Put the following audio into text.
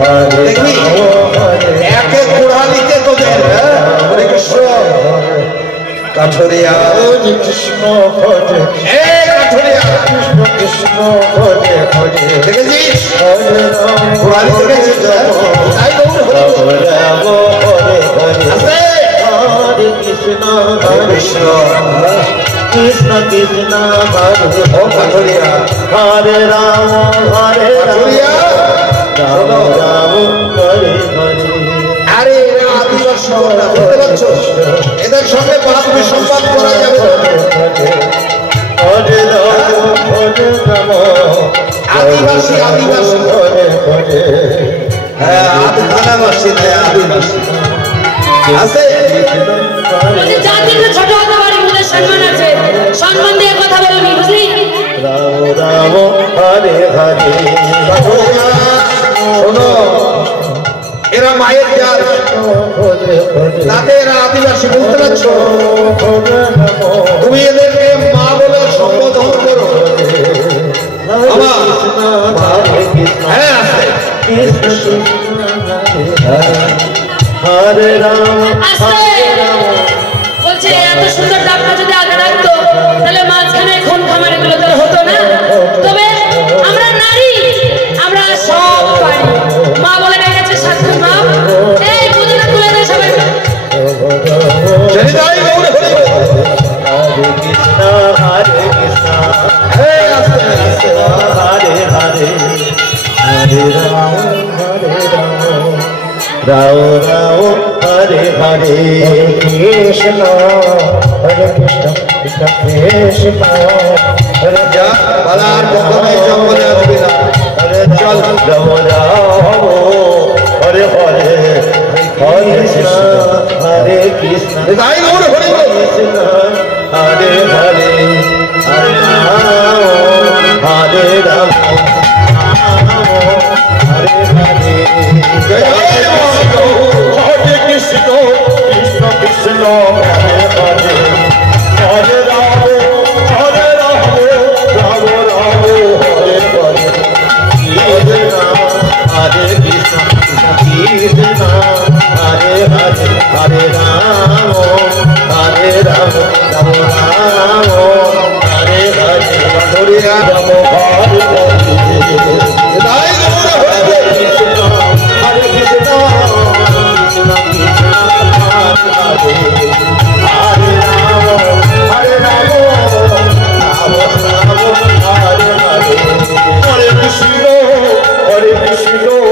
দেখি একে কুড়ালিতে তোদের হরে কৃষ্ণ কাঠরিয়া কৃষ্ণ ভজে হে কাঠরিয়া কৃষ্ণ কৃষ্ণ ভজে ভজে দেখেছিস কুড়ালি দেখেছিস তাই গৌর হরে হরে হরে হরে কৃষ্ণ কৃষ্ণ কৃষ্ণ কৃষ্ণ হরে ও কাঠরিয়া হরে রাম কাঠরিয়া রাম রাম হরে হরে আরে এরা আদিবাসী না বুঝতে পারছো এদের সঙ্গে বাস্তবে সংবাদ করা যাবে হরে রাম হরে রাম আদিবাসী আদিবাসী হরে হরে হ্যাঁ আদিবাসী না আদিবাসী আছে বলতে জাতিতে ছোট হতে পারে মুখে সম্মান আছে সম্মান দিয়ে কথা বলবি বুঝলি রাম রাম হরে হরে শোনো এরা মায়ের জাত তাতে এরা আদিবাসী বুঝতে পারছো তুমি এদেরকে মা বলে সম্বোধন করো হ্যাঁ হরে রাম বলছে এত সুন্দর ডাক্তার যদি আগে রাখতো তাহলে মাঝখানে খুন খামার এগুলো তো হতো না তবে আমরা নারী আমরা সব পারি মা বলে রেখেছে সাক্ষী মা এই বুঝলে তুলে দেয় সবাই হরে কৃষ্ণ হরে কৃষ্ণ হে আস্তে আস্তে হরে হরে হরে রাম রাম রাম হরে হরে কৃষ্ণ হরে কৃষ্ণ কৃষ্ণ কৃষ্ণ হরে যা বালার কখনোই জঙ্গলে আসবি না হরে চল রাম রাম হরে হরে হরে কৃষ্ণ হরে কৃষ্ণ তাই গৌর হরে কৃষ্ণ হরে হরে হরে রাম হরে রাম হরে হরে হরে কৃষ্ণ কৃষ্ণ কৃষ্ণ হরে হরে হরে রাম হরে রাম রাম রাম হরে হরে হরে রাম হরে কৃষ্ণ কৃষ্ণ কৃষ্ণ হরে হরে হরে রাম হরে রাম রাম রাম হরে হরে হরে রাম হরে Hare Krishna, Hare Krishna.